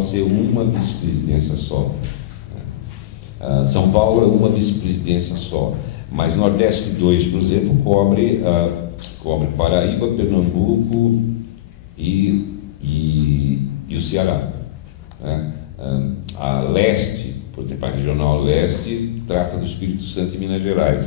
ser uma vice-presidência só. São Paulo é uma vice-presidência só, mas Nordeste 2, por exemplo, cobre Paraíba, Pernambuco e o Ceará. A Leste, por exemplo, a Regional Leste trata do Espírito Santo e Minas Gerais.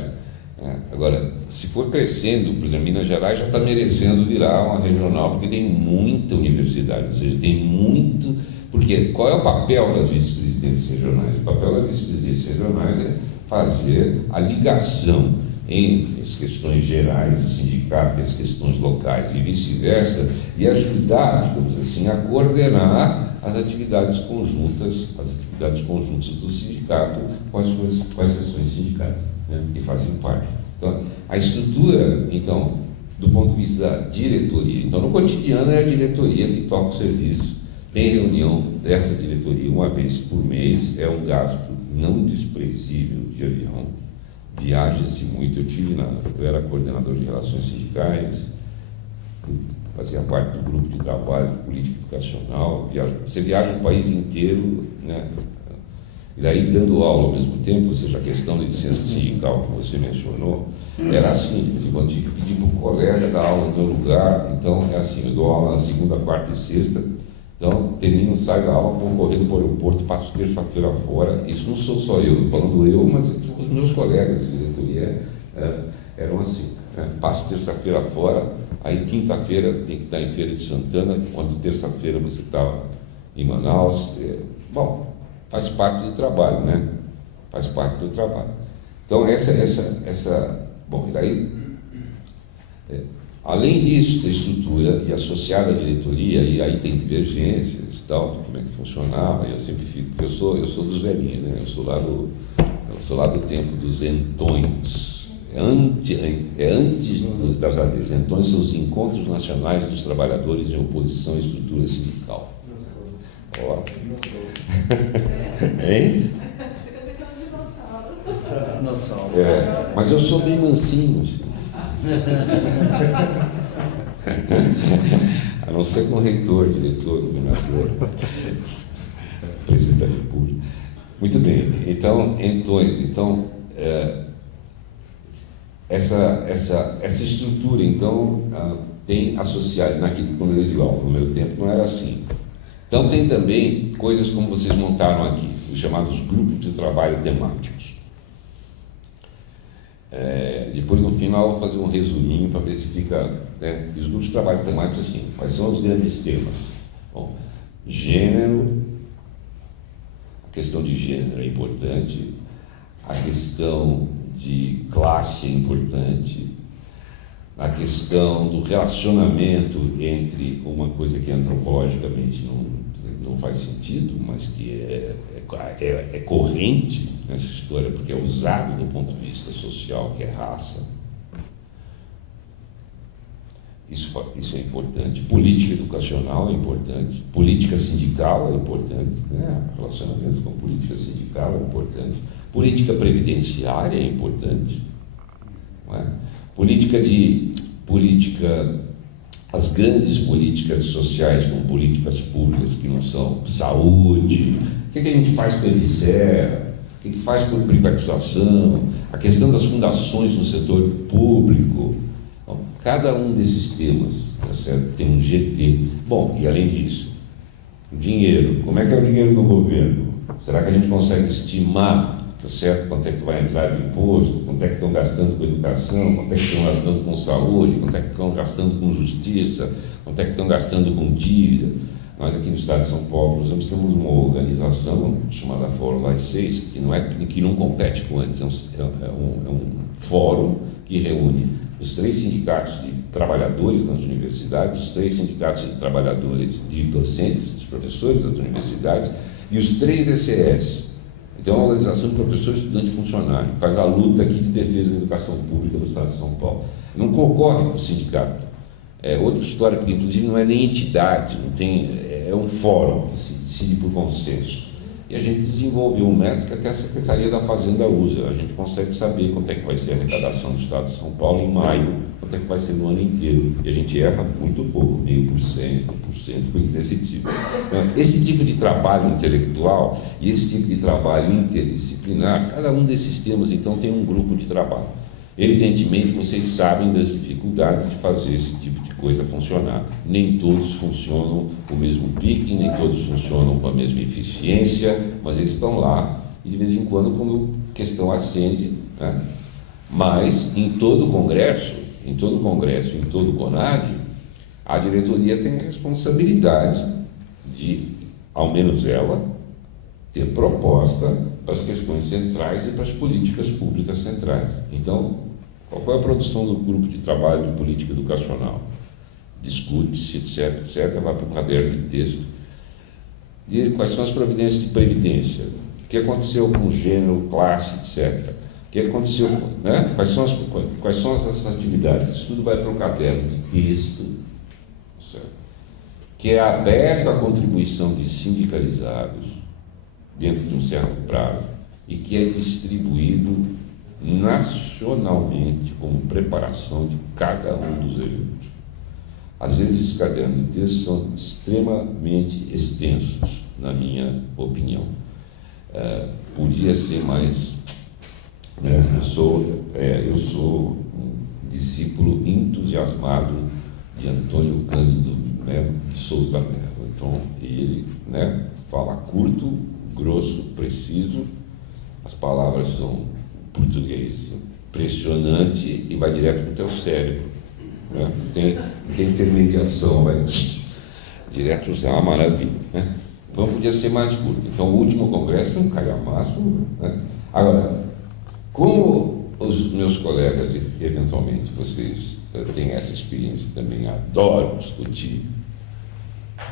Agora, se for crescendo, por exemplo, Minas Gerais já está merecendo virar uma regional, porque tem muita universidade, ou seja, tem muito. Porque qual é o papel das vice-presidências regionais? O papel das vice-presidências regionais é fazer a ligação entre as questões gerais do sindicato e as questões locais e vice-versa, e ajudar, digamos assim, a coordenar as atividades conjuntas do sindicato com as sessões sindicais, né, que fazem parte. Então, a estrutura, então, do ponto de vista da diretoria, então, no cotidiano é a diretoria que toca o serviço. Tem reunião dessa diretoria uma vez por mês, é um gasto não desprezível de avião, viaja-se muito. Eu era coordenador de relações sindicais, fazia parte do grupo de trabalho de política educacional, você viaja o país inteiro, né? E daí dando aula ao mesmo tempo, ou seja, a questão da licença sindical que você mencionou, era assim, eu tinha que pedir para o colega dar aula no meu lugar, então é assim, eu dou aula na segunda, quarta e sexta. Então, termino, saio da aula, vou correndo para o aeroporto, passo terça-feira fora. Isso não sou só eu, falando eu, mas os meus colegas de diretoria eram assim. Passo terça-feira fora, aí quinta-feira tem que estar em Feira de Santana, quando terça-feira você está em Manaus. Bom, faz parte do trabalho, né? Faz parte do trabalho. Então, bom, e daí... Além disso, da estrutura e associada à diretoria, e aí tem divergências e tal, como é que funcionava, eu sempre fico, porque eu sou dos velhinhos, né? Eu sou lá do tempo dos entões. Antes das ADs. Entões são os Encontros Nacionais dos Trabalhadores em Oposição à Estrutura Sindical. Ó. Hein? Mas eu sou bem mansinho, assim. A não ser com o reitor, diretor, governador, presidente da República. Muito bem, então, essa estrutura, então, tem associado, quando eu digo, no meu tempo não era assim. Então, tem também coisas como vocês montaram aqui, os chamados grupos de trabalho temáticos. Depois, no final, eu vou fazer um resuminho para ver se fica... Né? Os grupos de trabalho temáticos, assim, quais são os grandes temas? Bom, gênero, a questão de gênero é importante, a questão de classe é importante, a questão do relacionamento entre uma coisa que antropologicamente não faz sentido, mas que é corrente nessa história, porque é usado do ponto de vista social, que é raça. Isso é importante. Política educacional é importante. Política sindical é importante. Né? Relacionamento com política sindical é importante. Política previdenciária é importante. Não é? As grandes políticas sociais como políticas públicas que não são saúde, o que a gente faz com a EBSER, o que faz com a privatização, a questão das fundações no setor público. Bom, cada um desses temas, tá certo? Tem um GT. Bom, e além disso, o dinheiro. Como é que é o dinheiro do governo? Será que a gente consegue estimar, tá certo? Quanto é que vai entrar de imposto? Quanto é que estão gastando com educação? Quanto é que estão gastando com saúde? Quanto é que estão gastando com justiça? Quanto é que estão gastando com dívida? Nós aqui no estado de São Paulo, nós temos uma organização chamada Fórum LAI6, que não compete com eles, é um fórum que reúne os 3 sindicatos de trabalhadores nas universidades, os 3 sindicatos de trabalhadores, de docentes, dos professores das universidades, e os 3 DCS. Então, é uma organização de professor, estudante e funcionário, faz a luta aqui de defesa da educação pública do estado de São Paulo. Não concorre com o sindicato. É outra história, porque inclusive não é nem entidade, não tem, é um fórum que se decide por consenso. E a gente desenvolveu um método que até a Secretaria da Fazenda usa. A gente consegue saber quanto é que vai ser a arrecadação do Estado de São Paulo em maio, quanto é que vai ser no ano inteiro. E a gente erra muito pouco, 0,5%, 1%, coisa desse tipo. Então, esse tipo de trabalho intelectual e esse tipo de trabalho interdisciplinar, cada um desses temas, então, tem um grupo de trabalho. Evidentemente, vocês sabem das dificuldades de fazer esse tipo de coisa funcionar. Nem todos funcionam o mesmo pique, nem todos funcionam com a mesma eficiência, mas eles estão lá e de vez em quando, como questão acende, né? Mas em todo congresso, em todo CONAD, a diretoria tem a responsabilidade de, ao menos ela, ter proposta para as questões centrais e para as políticas públicas centrais. Então, qual foi a produção do grupo de trabalho de política educacional? Discute-se, etc., vai para o caderno de texto. E quais são as providências de previdência? O que aconteceu com o gênero, classe, etc. O que aconteceu, né? Quais são as atividades? Isso tudo vai para o caderno de texto, certo? Que é aberto à contribuição de sindicalizados dentro de um certo prazo e que é distribuído nacionalmente como preparação de cada um dos eventos. Às vezes, esses cadernos de texto são extremamente extensos, na minha opinião. Podia ser mais... Eu sou um discípulo entusiasmado de Antônio Cândido de Souza Mello. Então, ele fala curto, grosso, preciso, as palavras são português impressionante e vai direto para o teu cérebro. Né? Tem intermediação, vai direto, é uma maravilha. Né? Então podia ser mais curto. Então o último congresso é um calhamaço. Né? Agora, como os meus colegas, eventualmente vocês têm essa experiência também, adoram discutir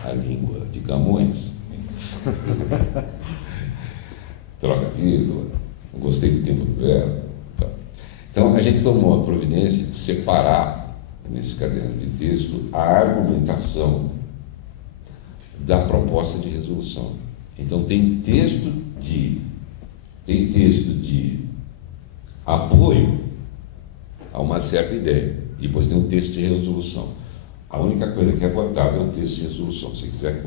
a língua de Camões, troca vírgula, gostei do tempo do verbo. Então, a gente tomou a providência de separar, nesse caderno de texto, a argumentação da proposta de resolução. Então, tem texto de apoio a uma certa ideia, e depois tem um texto de resolução. A única coisa que é votada é o texto de resolução. Se quiser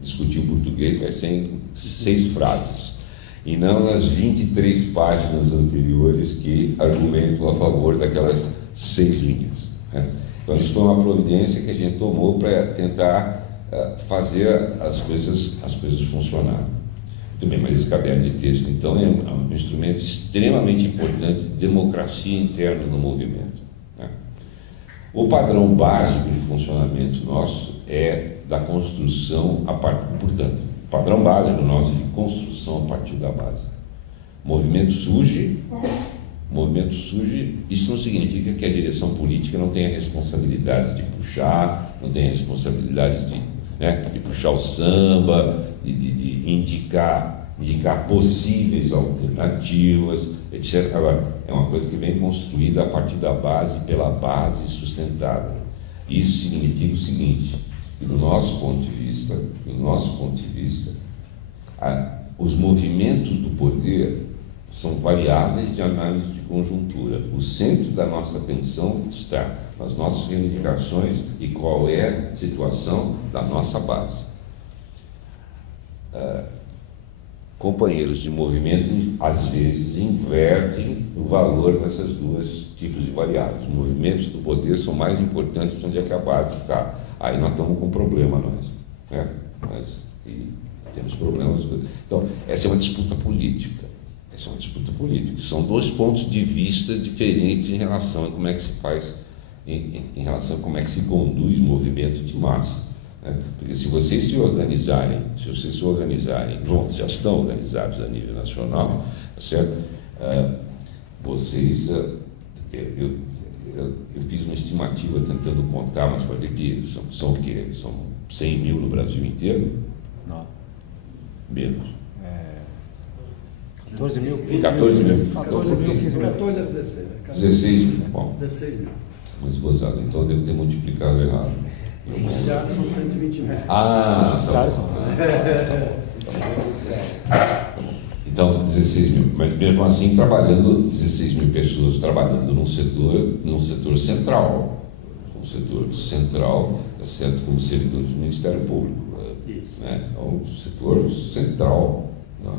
discutir o português, vai ser em 6 frases, e não nas 23 páginas anteriores que argumentam a favor daquelas 6 linhas. Né? Então, isso foi uma providência que a gente tomou para tentar fazer as coisas funcionarem. Muito bem, mas esse caderno de texto, então, é um instrumento extremamente importante de democracia interna no movimento. Né? O padrão básico de funcionamento nosso é da construção portanto, o padrão básico nosso de construção a partir da base. Movimento surge, isso não significa que a direção política não tenha responsabilidade de puxar, não tenha responsabilidade de puxar o samba, de indicar possíveis alternativas, etc. Agora, é uma coisa que vem construída a partir da base, pela base sustentada. Isso significa o seguinte, que do nosso ponto de vista, os movimentos do poder são variáveis de análise de conjuntura. O centro da nossa atenção está nas nossas reivindicações e qual é a situação da nossa base. Companheiros de movimento, às vezes, invertem o valor dessas duas tipos de variáveis. Os movimentos do poder são mais importantes onde é que a base está. Aí nós estamos com um problema, né? E temos problemas. Então, essa é uma disputa política. São 2 pontos de vista diferentes em relação a como é que se faz, em relação a como é que se conduz movimento de massa. Né? Porque se vocês se organizarem, já estão organizados a nível nacional, tá certo? Vocês, eu fiz uma estimativa tentando contar, mas para ver que são o quê? São 100 mil no Brasil inteiro? Não. Menos. 14 mil, 15 mil. 14 mil. 14 a 16. 16 mil. Bom, 16 mil. mas gozado, então eu devo ter multiplicado errado. Os judiciários são 120 mil. Ah, Judiciários tá são. bom. mas mesmo assim trabalhando, 16 mil pessoas trabalhando num setor central, tá certo, como servidores do Ministério Público. Isso. Né? É um setor central na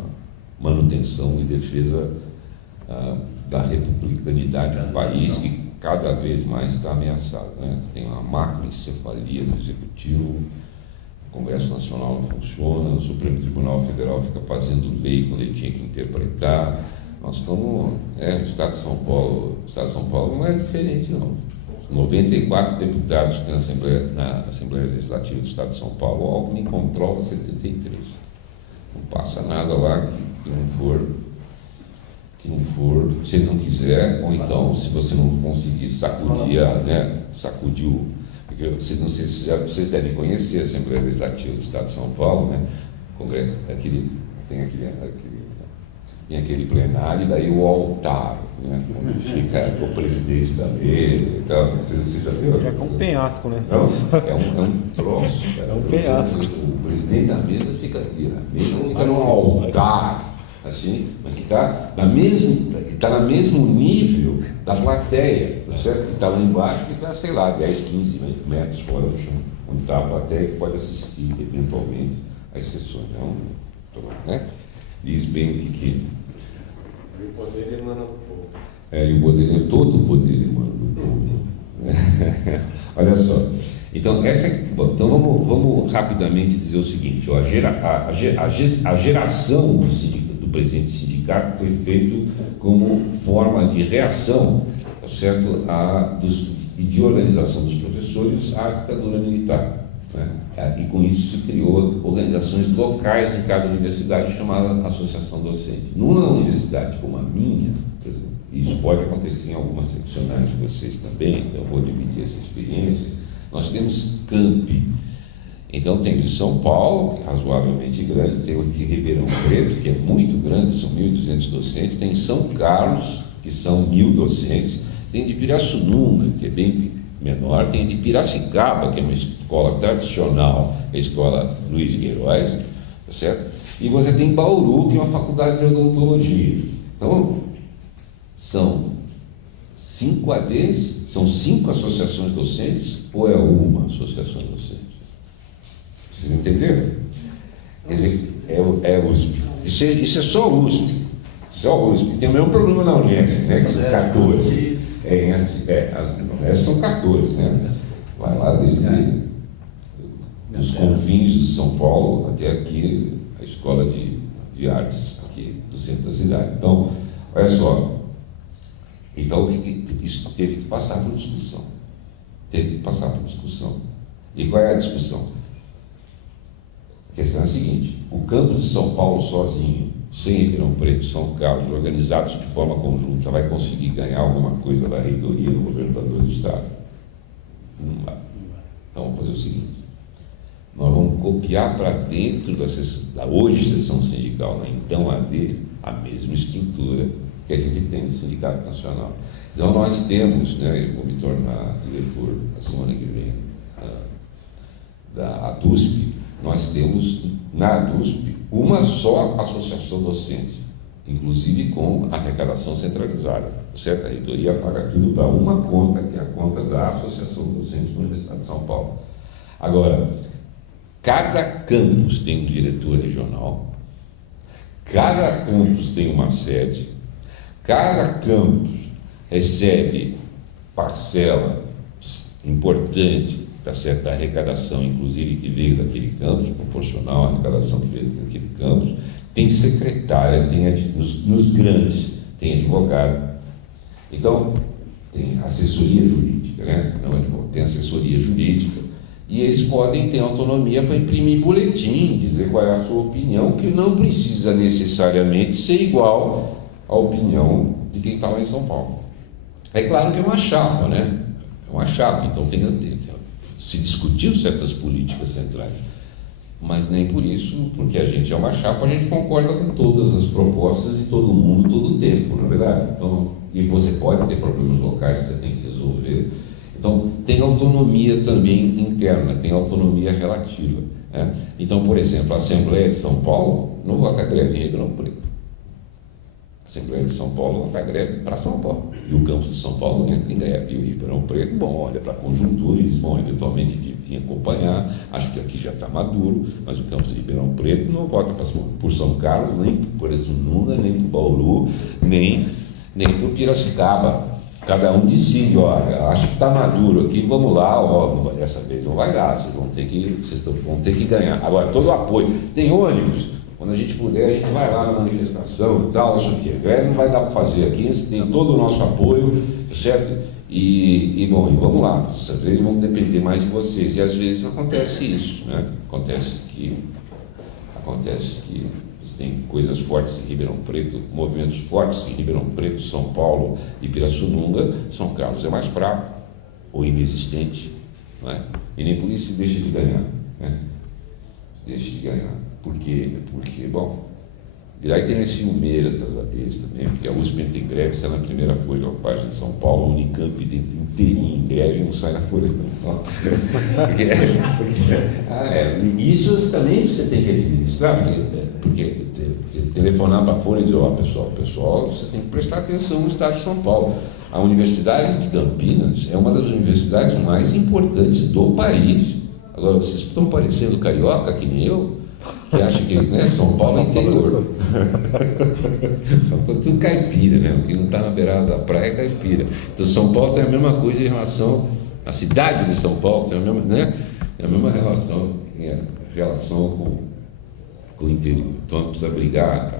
manutenção e defesa da republicanidade do país, que cada vez mais está ameaçado. Né? Tem uma macroencefalia no Executivo, o Congresso Nacional não funciona, o Supremo Tribunal Federal fica fazendo lei quando ele tinha que interpretar. Nós estamos, o Estado de São Paulo não é diferente, não. 94 deputados que tem na Assembleia Legislativa do Estado de São Paulo, o Alckmin controla 73. Não passa nada lá que não for, se ele não quiser, ou então, se você não conseguir sacudir porque não sei se vocês devem conhecer a Assembleia Legislativa do Estado de São Paulo, né? Congresso, tem aquele plenário, e daí o altar, né? Onde fica o presidente da mesa e tal. Você já viu? Já é um penhasco, né? Não, é um troço, cara. É um penhasco. O presidente da mesa fica aqui, a mesa fica no altar, assim, mas que está no mesmo nível da plateia, tá certo? Que está lá embaixo, que está, sei lá, 10, 15 metros fora do chão, onde está a plateia que pode assistir, eventualmente, às sessões. Então, né? Diz bem o que... E o poder emana do povo. E o poder, todo o poder emana do povo. Olha só. Então, então vamos rapidamente dizer o seguinte: ó, a geração do presente sindicato foi feito como forma de reação, tá certo, e de organização dos professores à ditadura militar. Né? E com isso se criou organizações locais em cada universidade, chamada Associação Docente. Numa universidade como a minha, por exemplo, isso pode acontecer em algumas seccionais de vocês também, então eu vou dividir essa experiência. Nós temos campi. Então tem o de São Paulo, que é razoavelmente grande, tem o de Ribeirão Preto, que é muito grande, são 1.200 docentes, tem São Carlos, que são 1.000 docentes, tem de Pirassununga, que é bem menor, tem de Piracicaba, que é uma escola tradicional, a escola Luiz de Queiroz, tá certo? E você tem Bauru, que é uma faculdade de odontologia. Então, são 5 ADs, são 5 associações docentes, ou é uma associação docente? Vocês entenderam? Quer dizer, é USP. Isso é só USP. Só USP. Tem o mesmo problema na Unesp, né? Que são 14. Na Unesp são 14, né? Vai lá desde os confins de São Paulo até aqui, a Escola de Artes, aqui do centro da cidade. Então, olha só. Então, isso teve que passar por discussão. E qual é a discussão? A questão é a seguinte: o campus de São Paulo sozinho, sem Ribeirão Preto, São Carlos, organizados de forma conjunta, vai conseguir ganhar alguma coisa da reitoria do governador do Estado? Não vai. Então vamos fazer o seguinte: nós vamos copiar para dentro da hoje sessão sindical, né? Então AD, a mesma estrutura que a gente tem no Sindicato Nacional. Então nós temos, né, eu vou me tornar diretor a semana que vem da ADUSP, nós temos na ADUSP uma só associação docente, inclusive com arrecadação centralizada, certo? A reitoria paga tudo para uma conta, que é a conta da Associação Docente da Universidade de São Paulo. Agora, cada campus tem um diretor regional, cada campus tem uma sede, cada campus recebe parcela importante, tá certo, da arrecadação, inclusive que veio daquele campus, proporcional à arrecadação que veio daquele campus, tem secretária, nos grandes, tem advogado. Então, tem assessoria jurídica, né? Não, tem assessoria jurídica, e eles podem ter autonomia para imprimir boletim, dizer qual é a sua opinião, que não precisa necessariamente ser igual à opinião de quem está lá em São Paulo. É claro que é uma chapa, né? É uma chapa, então se discutiu certas políticas centrais, mas nem por isso, porque a gente é uma chapa, a gente concorda com todas as propostas de todo mundo, todo o tempo, não é verdade? Então, e você pode ter problemas locais que você tem que resolver. Então, tem autonomia também interna, tem autonomia relativa, né? Então, por exemplo, a Assembleia de São Paulo não vota greve em Ribeirão Preto. Assembleia de São Paulo vai para greve para São Paulo. E o campus de São Paulo entra em greve. E o Ribeirão Preto, bom, olha para a conjuntura, eles vão eventualmente vir acompanhar. Acho que aqui já está maduro, mas o campus de Ribeirão Preto não vota por São Carlos, nem por Pirassununga, nem por Bauru, nem por Piracicaba. Cada um decide, olha, acho que está maduro aqui, vamos lá, ó, dessa vez não vai dar, vocês vão ter que ganhar. Agora, todo o apoio. Tem ônibus. Quando a gente puder, a gente vai lá na manifestação e tal, isso aqui. Greve não vai dar para fazer aqui, tem todo o nosso apoio, certo? E vamos lá, às vezes vão depender mais de vocês. E às vezes acontece isso, né? Acontece que tem coisas fortes em Ribeirão Preto, movimentos fortes em Ribeirão Preto, São Paulo e Pirassununga. São Carlos é mais fraco ou inexistente, não é? E nem por isso deixa de ganhar, né? Deixa de ganhar. Por quê? Porque, bom, e aí tem as ciumeiras das ADs também, porque a USP entra em greve, sai na primeira folha da página de São Paulo, a Unicamp inteirinho em greve e não sai na folha não. Isso também você tem que administrar, porque telefonar para a folha e dizer, ó, pessoal, você tem que prestar atenção no estado de São Paulo. A Universidade de Campinas é uma das universidades mais importantes do país. Agora, vocês estão parecendo carioca, que nem eu, que acha que, né, São Paulo é interior. São Paulo é tudo caipira, né? O que não está na beirada da praia é caipira. Então São Paulo tem a mesma coisa em relação à cidade de São Paulo, tem a mesma, né? Tem a mesma relação com o interior. Então não precisa brigar. Tá?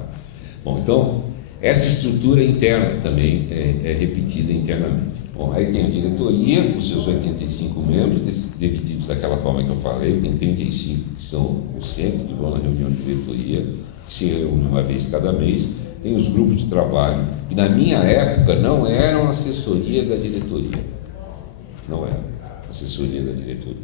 Bom, então essa estrutura interna também é repetida internamente. Bom, aí tem a diretoria, com seus 85 membros, divididos daquela forma que eu falei, tem 35 que são o centro, que vão na reunião de diretoria, que se reúne uma vez cada mês, tem os grupos de trabalho, que na minha época não eram assessoria da diretoria, não era assessoria da diretoria.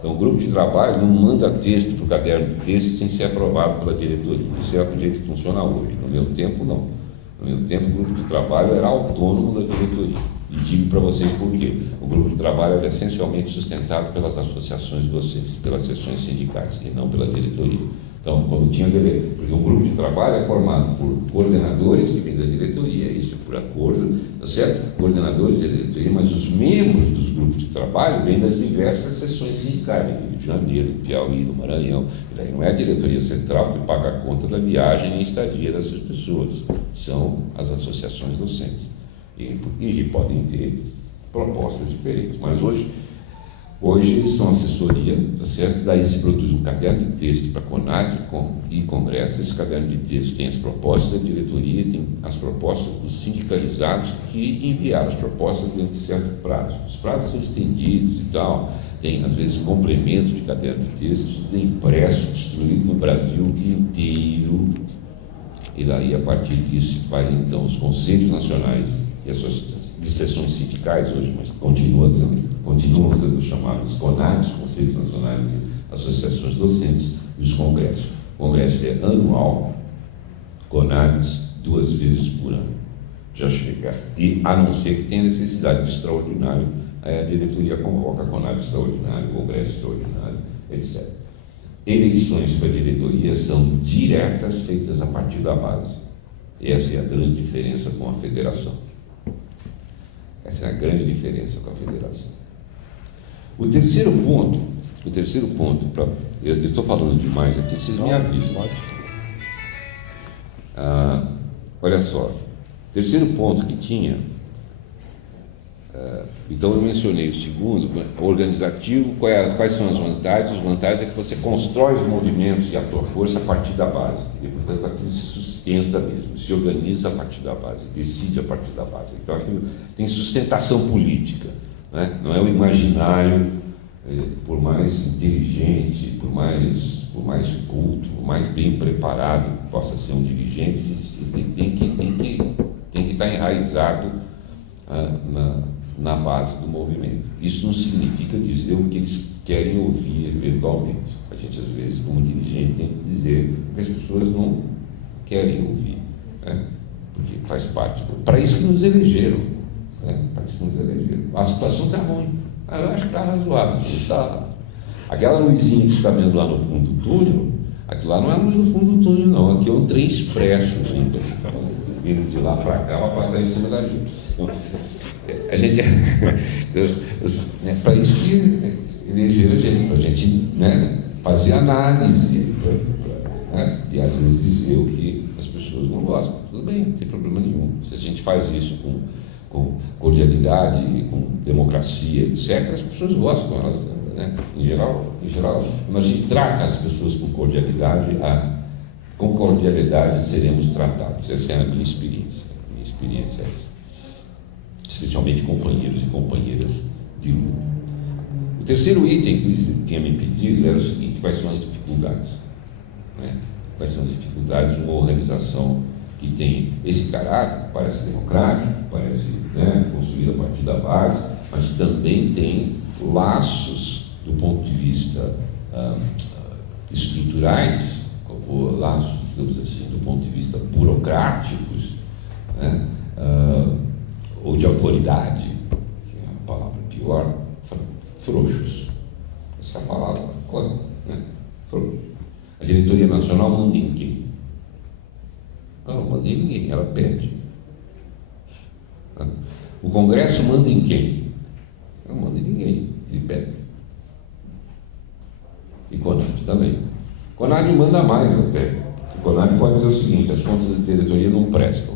Então o grupo de trabalho não manda texto para o caderno de texto sem ser aprovado pela diretoria, isso é o jeito que funciona hoje, no meu tempo não. No meu tempo o grupo de trabalho era autônomo da diretoria. E digo para vocês por quê. O grupo de trabalho era essencialmente sustentado pelas associações docentes, pelas seções sindicais, e não pela diretoria. Então, quando tinha porque um grupo de trabalho é formado por coordenadores que vêm da diretoria, isso é por acordo, tá certo? Coordenadores da diretoria, mas os membros dos grupos de trabalho vêm das diversas seções sindicais, do Rio de Janeiro, do Piauí, do Maranhão. E daí não é a diretoria central que paga a conta da viagem nem estadia dessas pessoas, são as associações docentes. E podem ter propostas diferentes, mas hoje são assessoria, tá certo? Daí se produz um caderno de texto para a CONAD e Congresso. Esse caderno de texto tem as propostas da diretoria, tem as propostas dos sindicalizados que enviaram as propostas dentro de certo prazo. Os prazos são estendidos e tal, tem às vezes complementos de caderno de texto, isso é impresso, distribuído no Brasil inteiro, e daí a partir disso se faz então os conselhos nacionais e as de sessões sindicais hoje, mas continuam sendo chamados CONADs, Conselhos Nacionais e Associações Docentes, e os congressos. O congresso é anual, CONADs 2 vezes por ano. Já chega. E a não ser que tenha necessidade de extraordinário, aí a diretoria convoca CONAD extraordinário, congresso extraordinário, etc. Eleições para a diretoria são diretas, feitas a partir da base. Essa é a grande diferença com a federação. Essa é a grande diferença com a federação. O terceiro ponto, eu estou falando demais aqui, vocês me avisam. Olha só, terceiro ponto que tinha, então eu mencionei o segundo, organizativo, quais são as vantagens? As vantagens é que você constrói os movimentos e a tua força a partir da base, e portanto aquilo se sustenta mesmo, se organiza a partir da base, decide a partir da base. Então aquilo tem sustentação política, né? Não é o imaginário, por mais inteligente, por mais culto, por mais bem preparado que possa ser um dirigente, tem que estar enraizado na base do movimento. Isso não significa dizer o que eles querem ouvir eventualmente. A gente, às vezes, como dirigente, tem que dizer o que as pessoas não querem ouvir, né? Porque faz parte. Para isso que nos elegeram. Né? Para isso que nos elegeram. A situação está ruim. Eu acho que está razoável. Tá. Aquela luzinha que está vendo lá no fundo do túnel, aquilo lá não é a luz no fundo do túnel, não. Aqui é um trem expresso. Gente. vindo de lá para cá para passar em cima da gente. Então, a gente para isso que elegeram a gente, para a gente, né, fazer análise, né, e às vezes dizer o que as pessoas não gostam. Tudo bem, não tem problema nenhum. Se a gente faz isso com cordialidade, com democracia, etc., as pessoas gostam, elas, né? Em geral, quando a gente trata as pessoas com cordialidade, com cordialidade seremos tratados. Essa é a minha experiência. A minha experiência é essa. Especialmente companheiros e companheiras de luta. O terceiro item que ele tinha me pedido era o seguinte: quais são as dificuldades? Né? Quais são as dificuldades de uma organização que tem esse caráter, que parece democrático, parece, né, construído a partir da base, mas também tem laços do ponto de vista estruturais, ou laços, digamos assim, do ponto de vista burocráticos, né, ou de autoridade, que é a palavra pior, frouxos. Essa é a palavra, né? Frouxos. A diretoria nacional manda em quem? Não manda em ninguém, ela pede. O Congresso manda em quem? Não manda em ninguém, ele pede. E CONAD também. CONAD manda mais até. O CONAD pode dizer o seguinte: as contas da diretoria não prestam.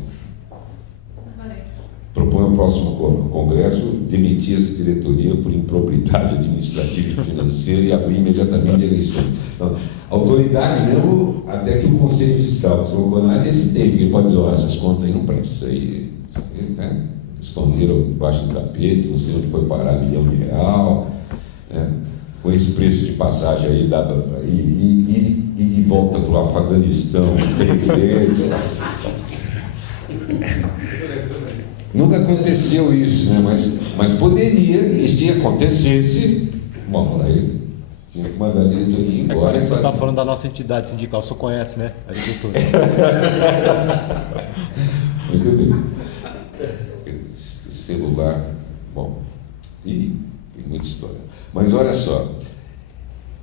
Propõe ao próximo Congresso demitir essa diretoria por improbidade administrativa e financeira e abrir imediatamente eleições. Então, autoridade mesmo, até que o Conselho Fiscal, o CONAD, esse tempo, ele pode dizer: oh, essas contas aí não prestam, aí, né? Esconderam debaixo do tapete, não sei onde foi parar R$1 milhão, né? Com esse preço de passagem aí dado, e de volta do Afeganistão, nunca aconteceu isso, né? Mas poderia, e se acontecesse, bom, aí tinha que mandar a diretoria embora. Agora você está falando da nossa entidade sindical, o senhor conhece, né? A estrutura. Muito bem. Celular, bom, e tem muita história. Mas olha só,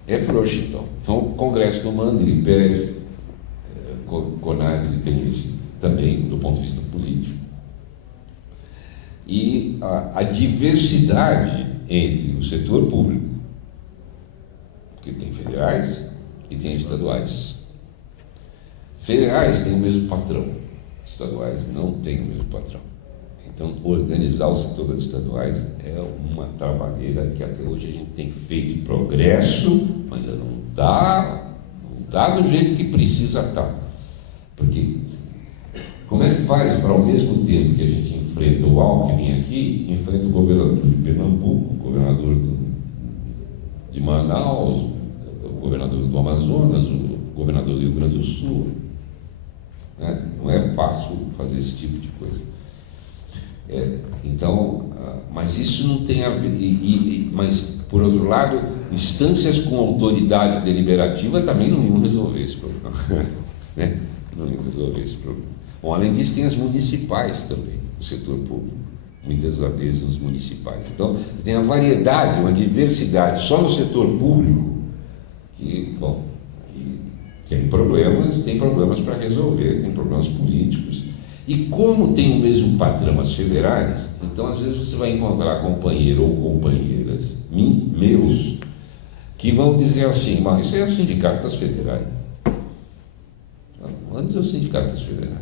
é frouxo então. Então o Congresso não manda, ele pede, CONAD ele tem isso também, do ponto de vista político. E a diversidade entre o setor público, porque tem federais e tem estaduais. Federais têm o mesmo patrão, estaduais não têm o mesmo patrão. Então, organizar o setor das estaduais é uma trabalheira que até hoje a gente tem feito progresso, mas ainda não está do jeito que precisa estar. Porque como é que faz para, ao mesmo tempo que a gente enfrenta o Alckmin aqui, enfrenta o governador de Pernambuco, o governador de Manaus, o governador do Amazonas, o governador do Rio Grande do Sul? Né? Não é fácil fazer esse tipo de coisa. Então, mas isso não tem a ver, mas por outro lado, instâncias com autoridade deliberativa também não iam resolver esse problema, né? Não iam resolver esse problema. Bom, além disso, tem as municipais também, o setor público, muitas vezes os municipais. Então, tem a variedade, uma diversidade só no setor público que, bom, que tem problemas para resolver, tem problemas políticos. E como tem o mesmo padrão as federais, então às vezes você vai encontrar companheiro ou companheiras meus que vão dizer assim: mas isso é o sindicato das federais. Antes é o sindicato das federais.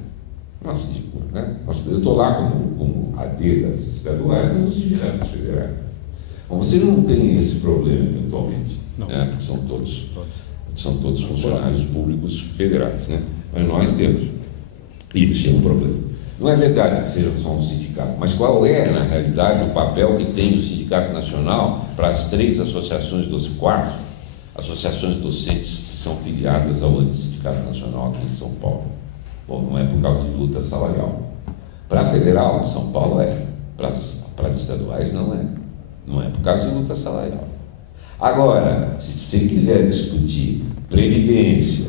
Nossa, né? Eu estou lá como AD das estaduais, mas o sindicato das federais. Bom, você não tem esse problema eventualmente, né? Porque são todos funcionários públicos federais, né? Mas nós temos. Isso é um problema. Não é verdade que seja só um sindicato, mas qual é, na realidade, o papel que tem o Sindicato Nacional para as 3 associações dos 4 associações docentes que são filiadas ao Sindicato Nacional aqui em São Paulo? Bom, não é por causa de luta salarial. Para a Federal de São Paulo é, para as estaduais não é. Não é por causa de luta salarial. Agora, se você quiser discutir previdência,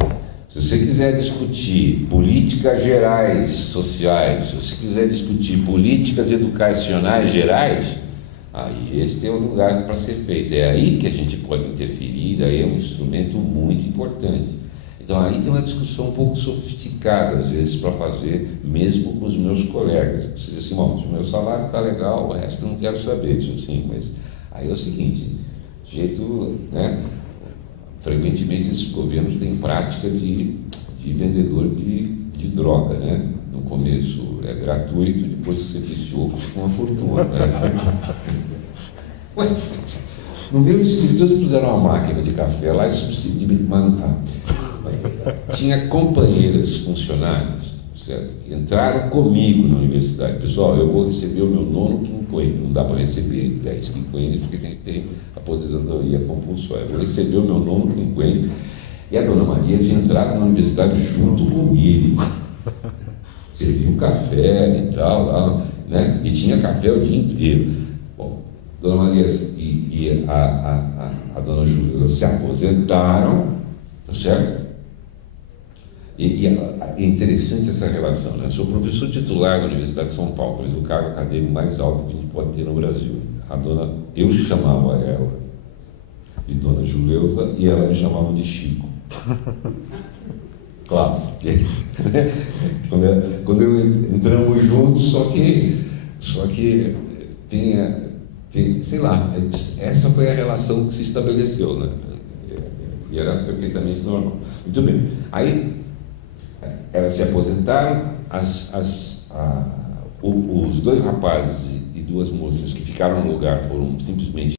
se você quiser discutir políticas gerais sociais, se você quiser discutir políticas educacionais gerais, aí esse é o lugar para ser feito. É aí que a gente pode interferir, aí é um instrumento muito importante. Então aí tem uma discussão um pouco sofisticada, às vezes, para fazer, mesmo com os meus colegas. Você diz assim, bom, o meu salário está legal, o resto eu não quero saber disso, sim, mas aí é o seguinte, jeito, né? Frequentemente esses governos têm prática de vendedor de droga, né? No começo é gratuito, depois você viciou, custa uma fortuna. Né? Ué, no meu escritório eles puseram uma máquina de café lá e substituíram. Tinha companheiras funcionárias, certo? Que entraram comigo na universidade. Pessoal, eu vou receber o meu nono quinquênio. Não dá para receber 10 quinquênios porque a gente tem aposentadoria compulsória. Eu vou receber o meu nono quinquênio. E a dona Maria tinha entrado na universidade junto comigo. Servia um café e tal, lá, né? E tinha café o dia inteiro. Bom, dona Maria e a dona Júlia se aposentaram, tá certo? E é interessante essa relação, né? Eu sou professor titular da Universidade de São Paulo, talvez o cargo acadêmico mais alto que a gente pode ter no Brasil. Eu chamava ela de Dona Juleusa e ela me chamava de Chico. Claro, porque, né? quando eu entramos juntos, só que tem, sei lá, essa foi a relação que se estabeleceu, né? E era perfeitamente normal. Muito bem. Aí elas se aposentaram, os dois rapazes e duas moças que ficaram no lugar foram simplesmente